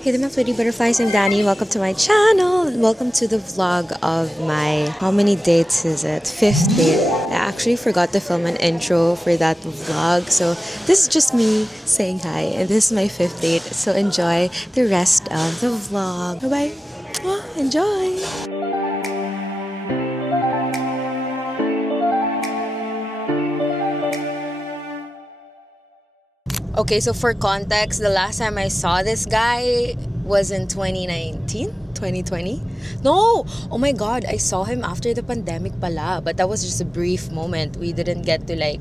Hey there, my pretty butterflies. I'm Danny. Welcome to my channel. Welcome to the vlog of my, how many dates is it? 5th date. I actually forgot to film an intro for that vlog. So this is just me saying hi. And this is my 5th date. So enjoy the rest of the vlog. Bye-bye. Enjoy. Okay, so for context, the last time I saw this guy was in 2019? 2020? No! Oh my god, I saw him after the pandemic pala. But that was just a brief moment. We didn't get to like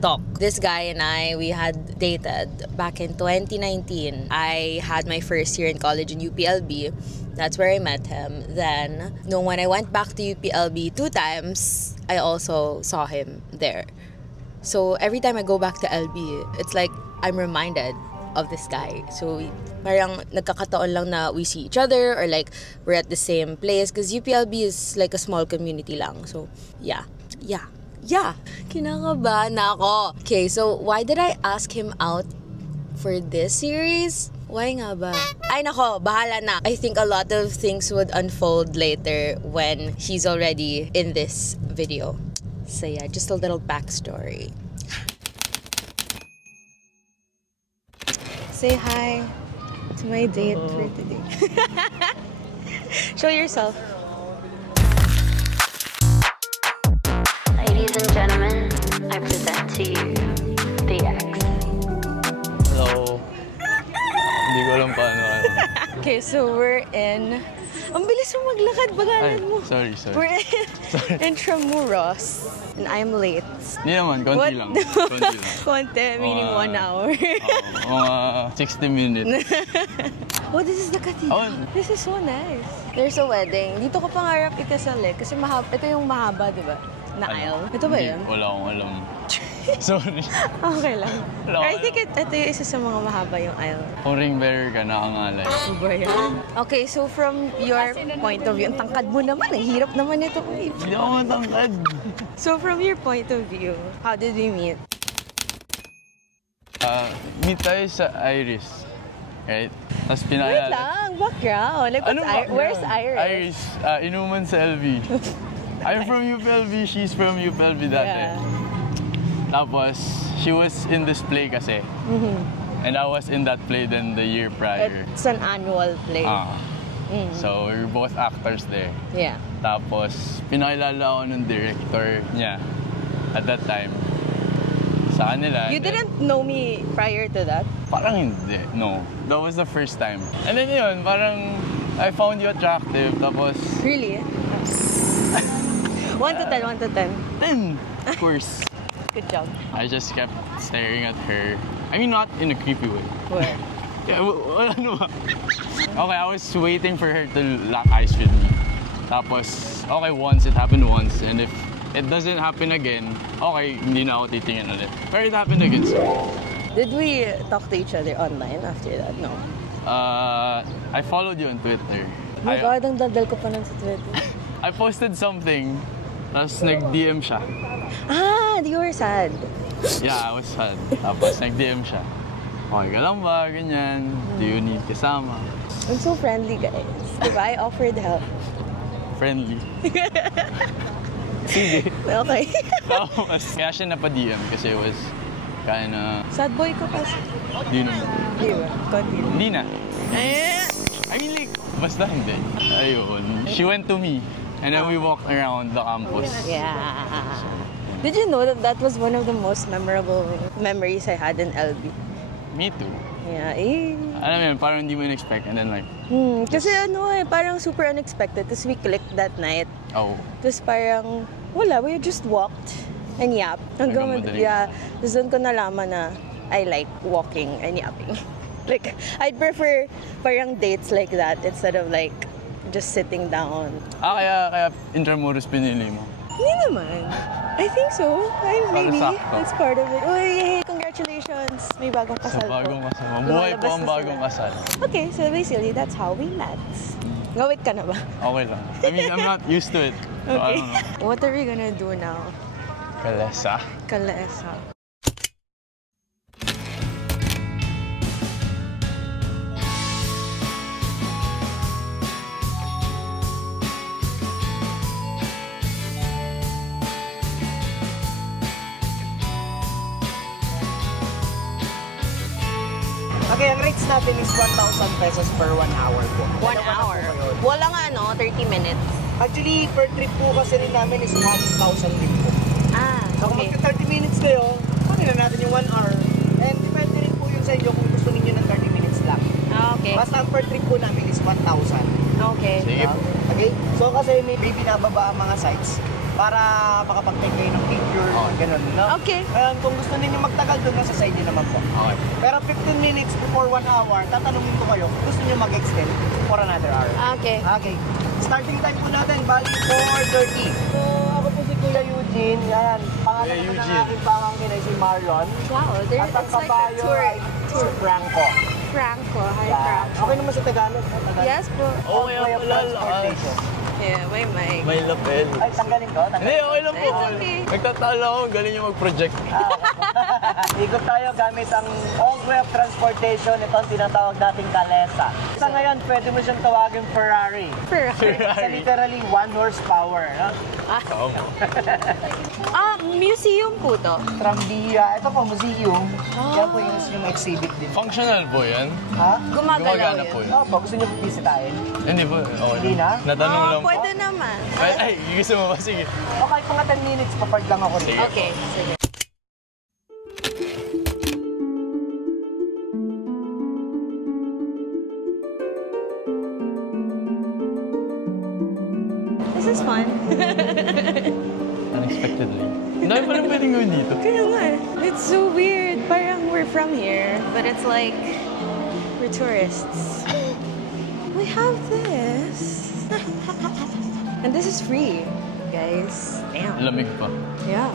talk. This guy and I, we had dated back in 2019. I had my first year in college in UPLB. That's where I met him. Then, when I went back to UPLB 2 times, I also saw him there. So every time I go back to LB, it's like I'm reminded of this guy. So parang nagkakataon lang na we see each other or like we're at the same place because UPLB is like a small community lang. So yeah. Kinakabahan na ako. Okay, so why did I ask him out for this series? Why nga ba? Ay nako, bahala na. I think a lot of things would unfold later when he's already in this video. So yeah, just a little backstory. Say hi to my date for today. Show yourself. Ladies and gentlemen, I present to you the X. Hello. Hindi ko alam paano. Okay, so we're in... Ang bilis mo maglakad, bagalan mo. Sorry. We're in Intramuros. And I'm late. Hindi naman, konti lang. Konti, meaning 1 hour. Mga 60 minutes. Oh, this is the cathedral. This is so nice. There's a wedding. Dito ko pangarap ikasal eh. Kasi ito yung mahaba, di ba? Na aisle. Ito ba yun? Wala akong alam. Sorry. Okay lang. I think ito yung isa sa mga mahaba yung aisle. Kung ring bearer ka, nakangalay. Uber yan. Okay, so from your point of view, ang tangkad mo naman. Ang hirap naman ito. Hindi ako matangkad. So from your point of view, how did we meet? Meet tayo sa Iris. Right? Tapos Wait pinaalala. lang, background. Like, where's Iris? Iris, inuman sa LV. I'm from UPLB, she's from UPLB that time. Tapos, she was in this play kasi. And I was in that play then the year prior. It's an annual play. So, we were both actors there. Yeah. Tapos, pinakilala ako ng director niya at that time. Sa kanila. You didn't know me prior to that? Parang hindi, no. That was the first time. And then yun, parang I found you attractive. Tapos... Really? 1 to 10. 10, of course. Good job. I just kept staring at her. I mean, not in a creepy way. Where? Yeah, ano ba? Okay, I was waiting for her to lock eyes with me. Tapos, okay, it happened once. And if it doesn't happen again, okay, hindi na ako titingin ulit. But it happened again, so. Did we talk to each other online after that? No. I followed you on Twitter. Oh my God, ang dadal ko pa nun sa Twitter. I posted something, tapos nag-DM siya. You were sad. Yeah, I was sad. Tapos nag-DM siya. Okay ka lang ba? Ganyan. Do you need kasama? I'm so friendly, guys. Diba? I offered help. Friendly. Sige. Okay. Tapos, kaya siya napa-DM kasi it was kinda... Sad boy ka pa. Di naman. Di ba? Continue. Hindi na. I mean like, basta hindi. Ayun. She went to me. And then we walked around the campus. Yeah. Did you know that was one of the most memorable memories I had in LB? Me too. Yeah, Alam mo yun, parang hindi mo in-expect. And then like... Kasi parang super unexpected. Tapos we clicked that night. Oh. Tapos parang, wala, we just walked and yapped. Hanggang tapos doon ko nalaman na I like walking and yapping. Like, I'd prefer parang dates like that instead of like just sitting down. Kaya Intramuros pinili mo? Hindi naman. I think so. Maybe. sakto. That's part of it. Uy, congratulations. May bagong kasal Sa bagong po. kasal. Buhay po ang bagong kasal. Okay, so basically, that's how we met. Ngawit ka na ba? Okay lang. I mean, I'm not used to it. So I don't know. What are we gonna do now? Kalesa. Kalesa. ang rates natin is 1,000 pesos per 1 hour po. 1 Dalawa na po hour. kayo. Walang 30 minutes. Actually, per trip po kasi rin namin is 1,000 din po. Ah, So kung okay. magka 30 minutes kayo, kunin na natin yung 1 hour. And depende rin po yun sa inyo kung gusto ninyo ng 30 minutes lang. Ah, okay. Basta ang per trip po namin is 1,000. Okay. Sige. Okay? So kasi may binababa ang mga sites para makapag-take kayo ng picture, ganun, no? Okay. Kaya kung gusto ninyo magtagal doon, nasa side nyo naman po. Okay. Pero 15 minutes before 1 hour, tatanungin ko kayo kung gusto nyo mag-extend for another hour. Okay. Okay. Starting time po natin, bali 4:30. So, ako po si Kuya Eugene. Yan. Pangalan Kuya naman ng Eugene. aking pamangkin ay si Marion. Wow, At ang it's like a kabayo tour. ay si Franco. Franco. Hi, Yan. Franco. Okay naman sa Tagalog. No? Tagalog. Yes po. Oh, Way kaya of pala. transportation. Yeah, may mic. May lapel. Ay, tanggalin ko? Hindi, okay lang po. It's okay. Nagtatalo ako, galing yung mag-project. Ikot tayo gamit ang old way of transportation. Ito ang tinatawag nating kalesa. Sa ngayon, pwede mo siyang tawagin Ferrari. Sa literally 1 horsepower. No? Opo. Museum po to. Trambia. Ito po, museum. Yan po yung exhibit din. Functional po yan. Ha? Gumagalaw Gumagana yun. po yun. Opo, gusto niyo bisitahin? Hindi po. Okay. Hindi na? Natanong lang po. Pwede naman. Ay, gusto mo ba? Sige. Okay, mga 10 minutes, papark lang ako rin. Sige. Okay, sige. This is fun. Unexpectedly. Dahil pa lang pwedeng gawin dito. Kaya nga eh. It's so weird. Parang we're from here, but it's like we're tourists. We have this. And this is free, guys. Damn. Lamig pa. Yeah.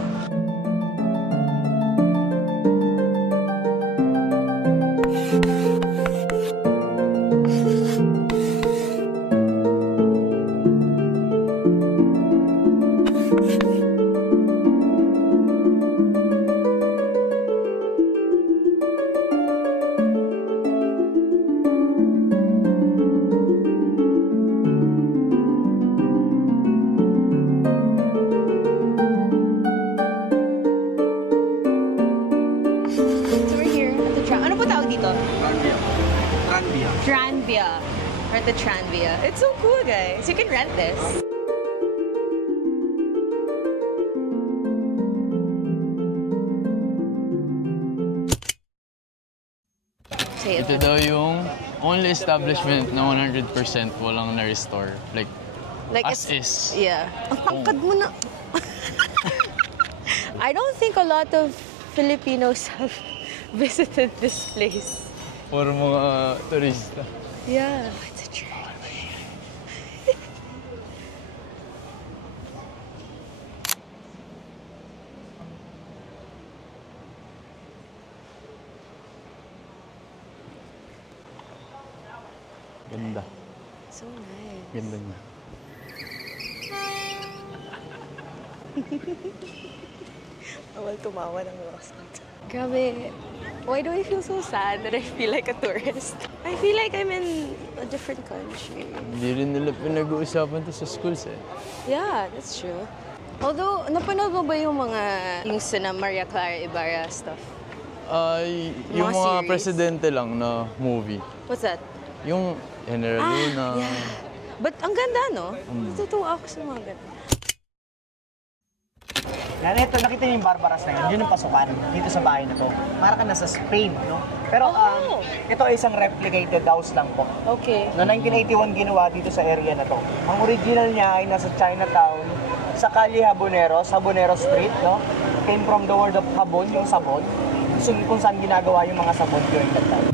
So we're here at the Ano po tawag dito? Tranvia. Tranvia. We're at the Tranvia. It's so cool, guys. You can rent this. Say it. Ito daw yung only establishment na 100% walang na-restore. Like, Like as it's, is. Yeah. Ang tangkad mo na. I don't think a lot of Filipinos have visited this place. For mga turista. Yeah. It's a journey. Ganda. So nice. Ganda niya. Bawal tumawa ng Rosat. Grabe. Why do I feel so sad that I feel like a tourist? I feel like I'm in a different country. Hindi rin nila pinag-uusapan to sa schools eh. Yeah, that's true. Although, napanood mo ba yung sina Maria Clara Ibarra stuff? Ay, yung Mga mga series. presidente lang na movie. What's that? Yung General Luna. Yeah. But ang ganda, no? Natutuwa ako sa mga ganda. Yan, ito, nakita niyo yung Barbaras na yun. Yun ang pasukan dito sa bahay na to. Para ka nasa Spain, no? Pero Oh! ito ay isang replicated house lang po. Okay. No 1981 ginawa dito sa area na to. Ang original niya ay nasa Chinatown, sa Calle Haboneros, Habonero Street, no? Came from the word of habon, yung sabon. So, kung saan ginagawa yung mga sabon during that time.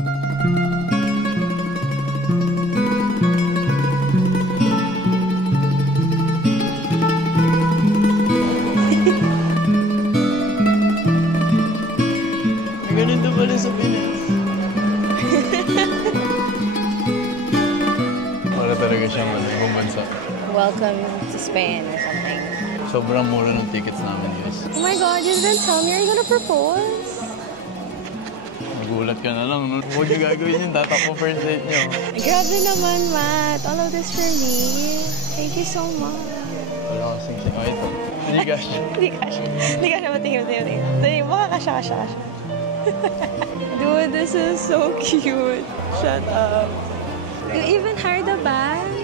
Ganito pala sa Pinas. Para talaga siyang ibang bansa. Welcome to Spain or something. Sobrang mura ng tickets namin, guys. Oh my God, you didn't tell me. Are you gonna propose? Nagulat ka na lang. No? Huwag niyo gagawin yun. Tatakbo first date niyo. Grabe naman, Matt. All of this for me. Thank you so much. Wala kasing siya. Oh, ito. Hindi kasha. Hindi ka siya. Hindi ka siya matingin. Tingin. Baka kasya. Dude, this is so cute. Shut up. You even hired a band?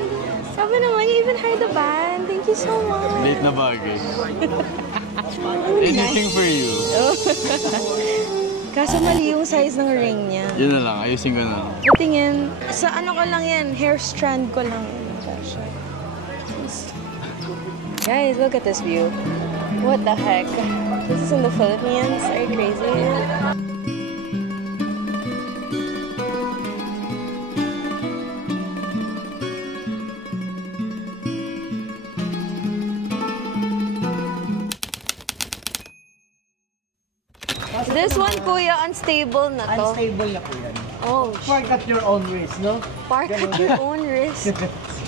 Sabi naman, you even hired a band. Thank you so much. Late na bagay. Anything for you. Kaso mali yung size ng ring niya. Yun na lang, ayusin ko na. Patingin, sa ano ko lang yan, hair strand ko lang. Guys, look at this view. What the heck? This is in the Philippines? Are you crazy? This one, kuya, unstable na to. Unstable na po yan. Oh, Park at your own risk, no? park at your own risk.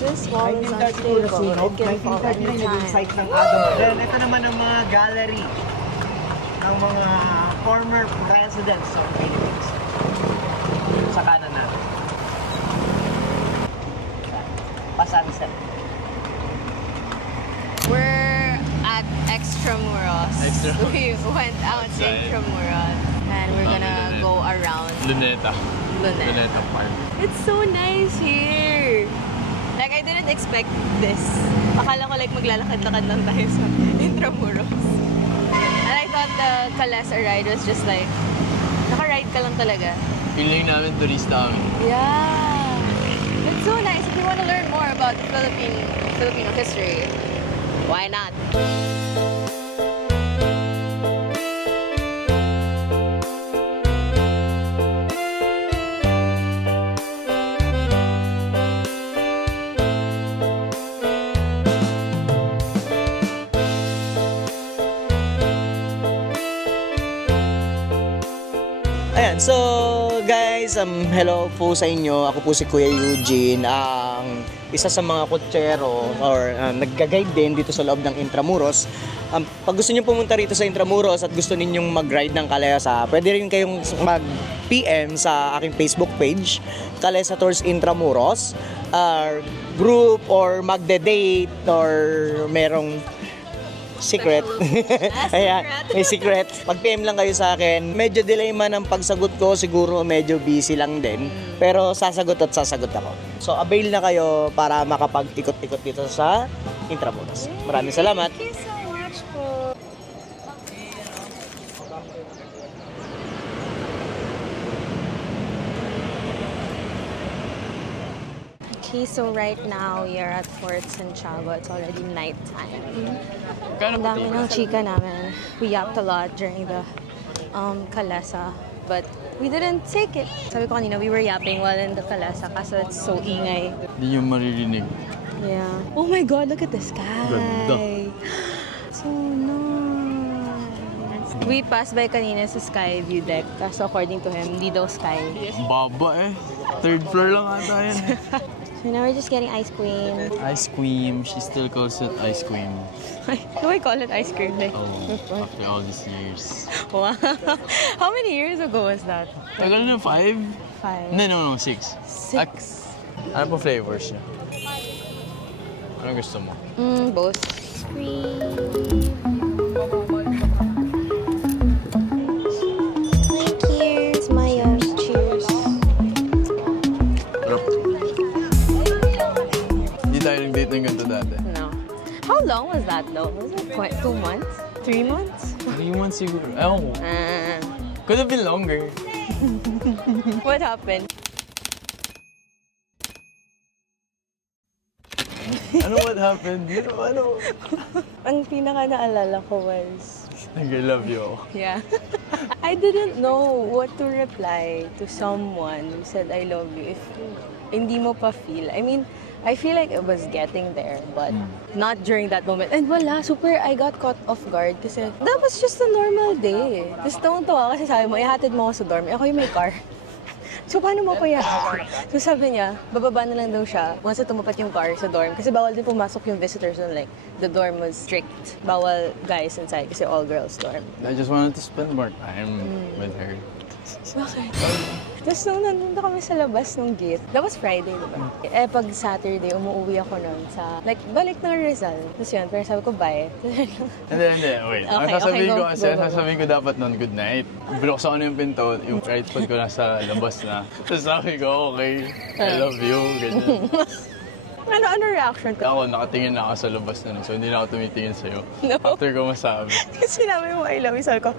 This wall is 1932 na unstable. sunog, It can fall 1939 naging anytime. site ng Adam. Then ito naman ang mga gallery ng mga former presidents of the Philippines. Sa kanan natin. Pa-sunset. We're at Extramuros. We went out to Extramuros. And we're gonna go around Luneta. Luneta. Luneta Park. It's so nice here. Like, I didn't expect this. Akala ko like maglalakad-lakad lang tayo sa Intramuros. And I thought the Calesa ride was just like, naka-ride ka lang talaga. Feeling namin turista kami. Yeah. It's so nice. If you want to learn more about Filipino history, why not? Ayan, so guys, hello po sa inyo. Ako po si Kuya Eugene, ang isa sa mga kutsero or nagga-guide din dito sa loob ng Intramuros. Pag gusto niyo pumunta rito sa Intramuros at gusto ninyong mag-ride ng Calesa, pwede rin kayong mag-PM sa aking Facebook page, Calesa Tours Intramuros, group or magde-date or merong secret. Ayan, may secret. Pag-PM lang kayo sa akin. Medyo delay man ang pagsagot ko. Siguro medyo busy lang din. Pero sasagot at sasagot ako. So, avail na kayo para makapag-ikot-ikot dito sa Intramuros. Maraming salamat. Thank you so much po. Okay, so right now we are at Fort Santiago. It's already nighttime. Ang dami ng chika namin. We yapped a lot during the Calesa, but we didn't take it. Sabi ko kanina, we were yapping while in the Calesa kasi it's so ingay. Hindi nyo maririnig. Yeah. Oh my God, look at the sky. Ganda. So nice. We passed by kanina sa sky view deck. Kaso according to him, hindi daw sky. Baba eh. Third floor lang ata yan. So now we're just getting ice cream. Ice cream. She still calls it ice cream. Do I call it ice cream? Like, Oh, after all these years. wow. How many years ago was that? Tagal na 5? 5. No, 6. 6. Ano po flavors niya? Ano gusto mo? Both. Thank you. It's Maya's. Cheers. Sarap. Hindi tayo nag-date ng ganito dati. No. How long was that though? Was it 2 months? 3 months? 3 months siguro. Ewan ko. Could have been longer. What happened? What happened? Ano? Ang pinaka naalala ko was, I love you. yeah. I didn't know what to reply to someone who said I love you if hindi mo pa feel. I mean, I feel like it was getting there, but not during that moment. And wala, I got caught off guard kasi that was just a normal day. Tapos tawang-tawa kasi sabi mo, ihatid mo ako sa dorm. Ako yung may car. So, paano mo ko ihatid? So, sabi niya, bababa na lang daw siya once na tumapat yung car sa dorm. Kasi bawal din pumasok yung visitors and like, the dorm was strict. Bawal guys inside kasi all girls dorm. I just wanted to spend more time with her. Bakit? Tapos nung nandun kami sa labas ng gate, that was Friday, diba? Eh, pag Saturday, umuwi ako nun sa, like, balik ng Rizal. Tapos yun, pero sabi ko, bye. Hindi, wait. Ang Okay, sasabihin okay, ko go, kasi, go, go. sasabihin ko dapat nun, good night. Binuksan ko na yung pinto, yung right foot ko nasa labas na. Tapos sabi ko, okay, I love you, ganyan. Ano reaction ko? Ako, nakatingin na ako sa labas na, so hindi na ako tumitingin sa'yo. No. After ko masabi. Kasi sinabi mo, I love you, sabi ko,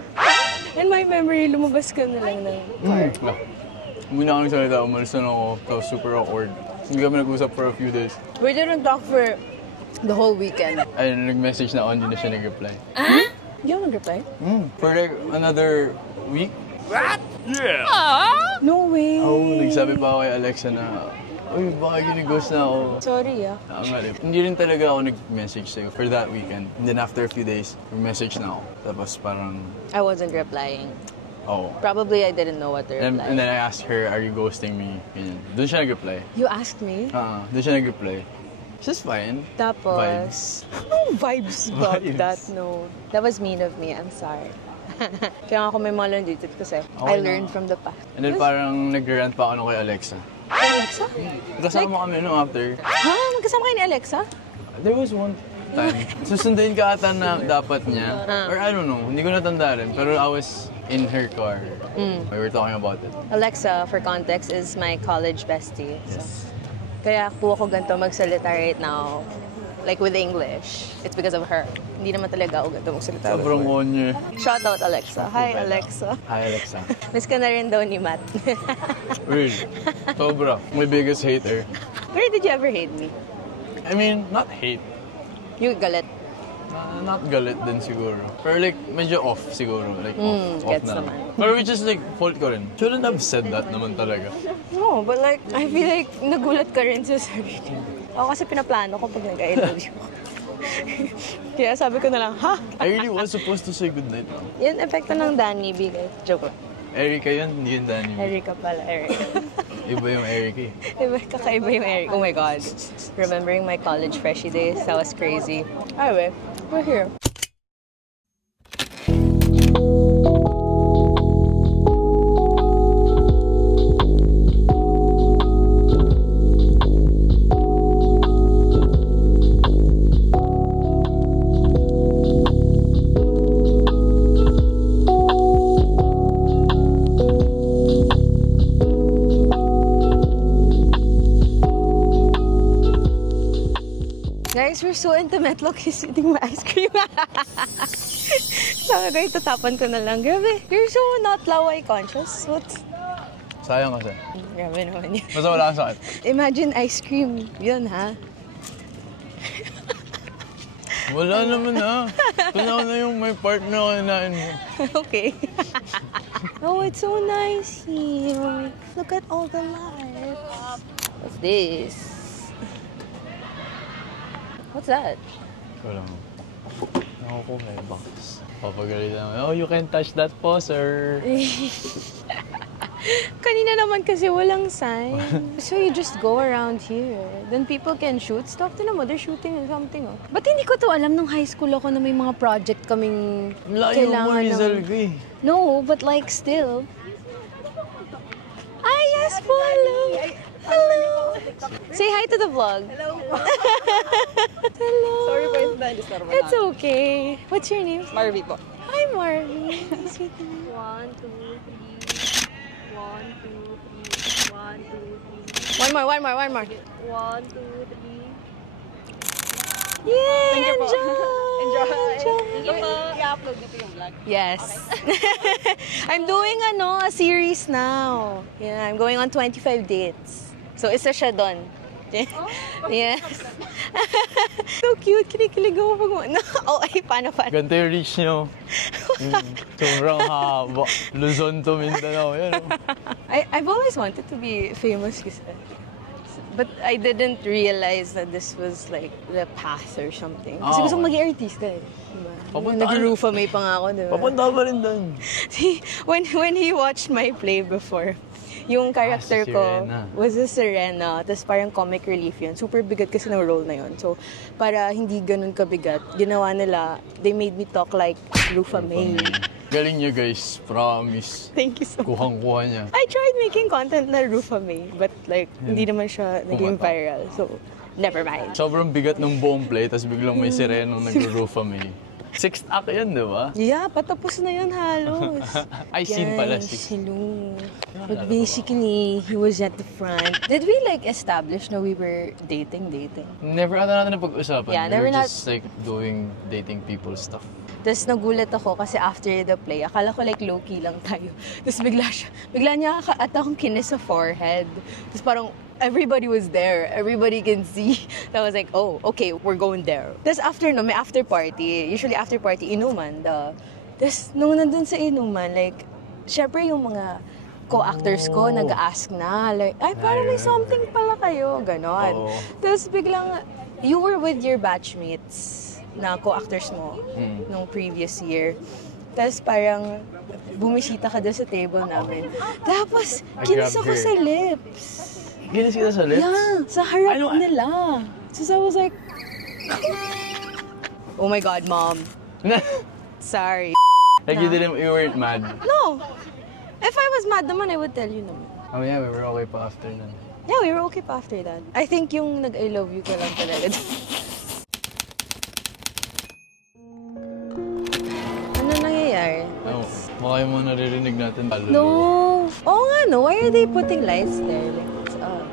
in my memory, lumabas ka na lang ng car. Hindi na kami salita, umalis na ako. Tapos super awkward. Hindi kami nag-usap for a few days. We didn't talk for the whole weekend. Ay, nag-message na ako, hindi na siya nag-reply. Hindi ako nag-reply? For like another week? What? Yeah! No way! Nagsabi pa ako kay Alexa na, uy, baka gini-ghost na ako. Sorry Ang alip. Hindi rin talaga ako nag-message sa'yo for that weekend. And then after a few days, message na ako. Tapos parang, I wasn't replying. oh. Probably I didn't know what to reply. And then I asked her, are you ghosting me? Ganyan. Doon siya nag-reply. You asked me? Doon siya nag-reply. She's fine. Tapos, Vibes. no vibes about Vibes. that, no. That was mean of me, I'm sorry. Kaya ako may mga landit kasi I learned from the past. And then parang nag-rant pa ako nung kay Alexa. Alexa? Kasama kami nung after. Ha? Magkasama kayo ni Alexa? There was one time. Susunduin ka ata na dapat niya. Or I don't know, hindi ko natanda rin. Pero I was in her car. We were talking about it. Alexa, for context, is my college bestie. So, kaya po ako ganito magsalita right now, like with English. It's because of her. Hindi naman talaga ako ganito magsalita. Sobrang on niya. Shout out, Alexa. Hi, Alexa. Hi, Alexa. Miss ka na rin daw ni Matt. Really? Sobra. My biggest hater. Where did you ever hate me? I mean, not hate. You galit. Not galit din siguro. Pero like, medyo off siguro. Like, off gets na. naman. Pero which is like, fault ko rin. Shouldn't have said that naman talaga. No, but like, I feel like nagulat ka rin sa sarili. Ako kasi pinaplano ko pag nag-I love you. Kaya sabi ko na lang, ha? I really was supposed to say goodnight. Yan, epekto ng Danny B, guys. Joke lang. Erika yun, hindi yun Danny. Erika pala, Erika. Iba yung Erika eh. Kakaiba yung Eric. Oh my God. Remembering my college freshie days, that was crazy. Anyway, we're here. Guys, we're so intimate. Look, he's eating my ice cream. Sabi ko, itatapan ko na lang. Grabe, you're so not laway conscious. What? Sayang kasi. Grabe naman yun. Basta wala kang sakit. Imagine ice cream. Yun, ha? Wala naman ha. Tunaw na yung may part na kinain mo. Okay. Oh, it's so nice here. Look at all the lights. What's this? What's that? Wala mo. Ako ko may box. Papagalit naman. Oh, you can touch that po, sir. Kanina naman kasi walang sign. So you just go around here. Then people can shoot stuff. Tinan mo, they're shooting something. Oh. Ba't hindi ko to alam nung high school ako na may mga project kaming Layo mo, Rizal ko eh. No, but like still. Ay, yes po, hello. Hello. Say hi to the vlog. Hello po. Hello. Sorry po if na-disturb na. It's okay. What's your name? Marvy po. Hi, Marvy. Nice meeting you. 1, 2, 3. 1, 2, 3. 1, 2, 3. One more. 1, 2, 3. Yay! Thank you po. Enjoy! Thank you po. I-upload dito yung vlog. Yes. I'm doing a series now. Yeah, I'm going on 25 dates. So, isa siya doon. Yes. So cute. Kinikilig ako pag... Oh, ay, paano? Ganito yung reach nyo. Sobrang haba. Luzon to Mindanao. Yan, oh. I've always wanted to be famous kasi. But I didn't realize that this was like the path or something. Kasi gusto kong maging artista eh. Diba? Papunta ka- Nag-roofa may pa nga ako, diba? Papunta ka rin doon. See, when he watched my play before, yung character si ko Sirena. was a Sirena, tapos parang comic relief yun. Super bigat kasi ng role na yun. So, para hindi ganun kabigat, ginawa nila, they made me talk like Rufa May. Galing niya guys, promise. Thank you so much. Kuhang-kuha niya. I tried making content na Rufame, but like, hindi naman siya naging Pumatok. viral. So, never mind. Sobrang bigat ng buong play, tapos biglang may sirenong nag-roofa me. Sixth act yan, di ba? Yeah, patapos na yun halos. Ay, scene pala, Yes, sixth. hello. But basically, he was at the front. Did we like establish na we were dating? Never ata natin napag-usapan. Yeah, We never were not- just like doing dating people stuff. Tapos nagulat ako kasi after the play, akala ko like low-key lang tayo. Tapos bigla niya at akong kinis sa forehead. Tapos parang everybody was there. Everybody can see. I was like, oh, okay, we're going there. Tapos after no, may after party. Usually after party, inuman. Tapos nung nandun sa inuman, like, syempre yung mga co-actors ko nag-ask na. Like, ay, parang may something pala kayo. Ganon. Oo. Tapos biglang, you were with your batchmates na co-actors mo nung previous year. Tapos parang bumisita ka doon sa table namin. Tapos, kinis ako grabbed her. sa lips. Ginis kita sa lips? Yeah, sa harap Ano? nila. So I was like, oh my God, Mom. Sorry. Like you weren't mad. No. If I was mad naman, I would tell you naman. Oh yeah, we were okay pa after nun. Yeah, we were okay pa after that. I think yung nag-I love you ka lang talaga. Ano nangyayari? Oh, baka yung mga naririnig natin. No. Oo nga, no. Why are they putting lights there? Like, what's up?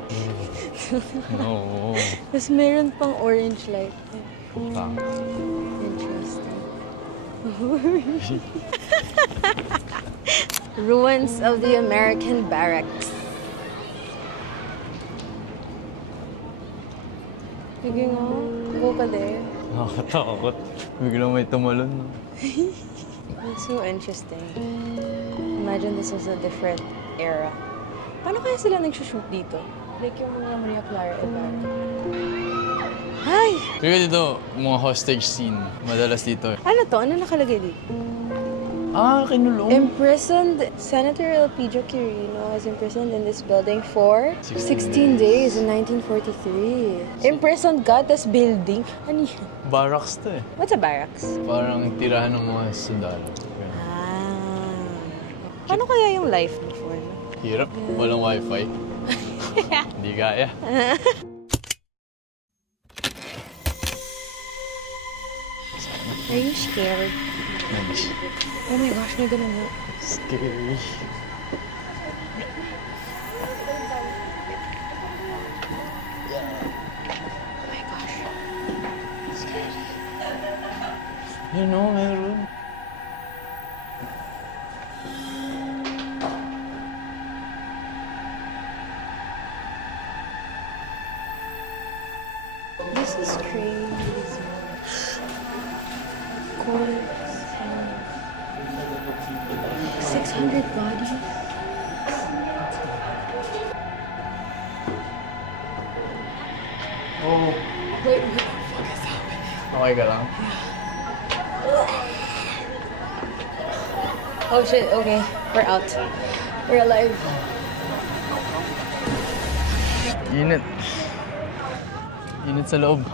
No. Tapos meron pang orange light. Ah. Interesting. Ruins of the American barracks. Sige nga, go ka there. Nakakatakot. Biglang may tumalon. No? It's so interesting. Imagine this was a different era. Paano kaya sila nagsushoot dito? Like yung mga Maria Clara Ibarra. Ay! Pero dito, mga hostage scene. Madalas dito. Ano to? Ano nakalagay dito? Ah, kinulong. Imprisoned, Senator Elpidio Quirino was imprisoned in this building for 16 days in 1943. Imprisoned ka, tas building. Ano yan? Barracks to eh. What's a barracks? Parang tirahan ng mga sundalo. Ah. Paano kaya yung life before? No? Hirap. Walang wifi. Hindi kaya. Are you scared? Nice. Oh my gosh, may ganun na. Scary. Oh my gosh. You know, meron. This is crazy. Corpse. 600 bodies. Oh. Wait, what the fuck is happening? Okay ka lang? Oh shit, okay. We're out. We're alive. Init. Init sa loob.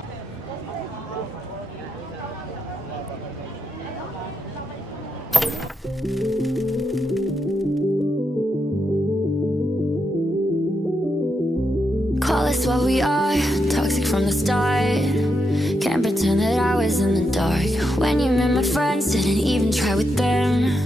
Call us what we are, toxic from the start. Can't pretend that I was in the dark. When you met my friends, didn't even try with them.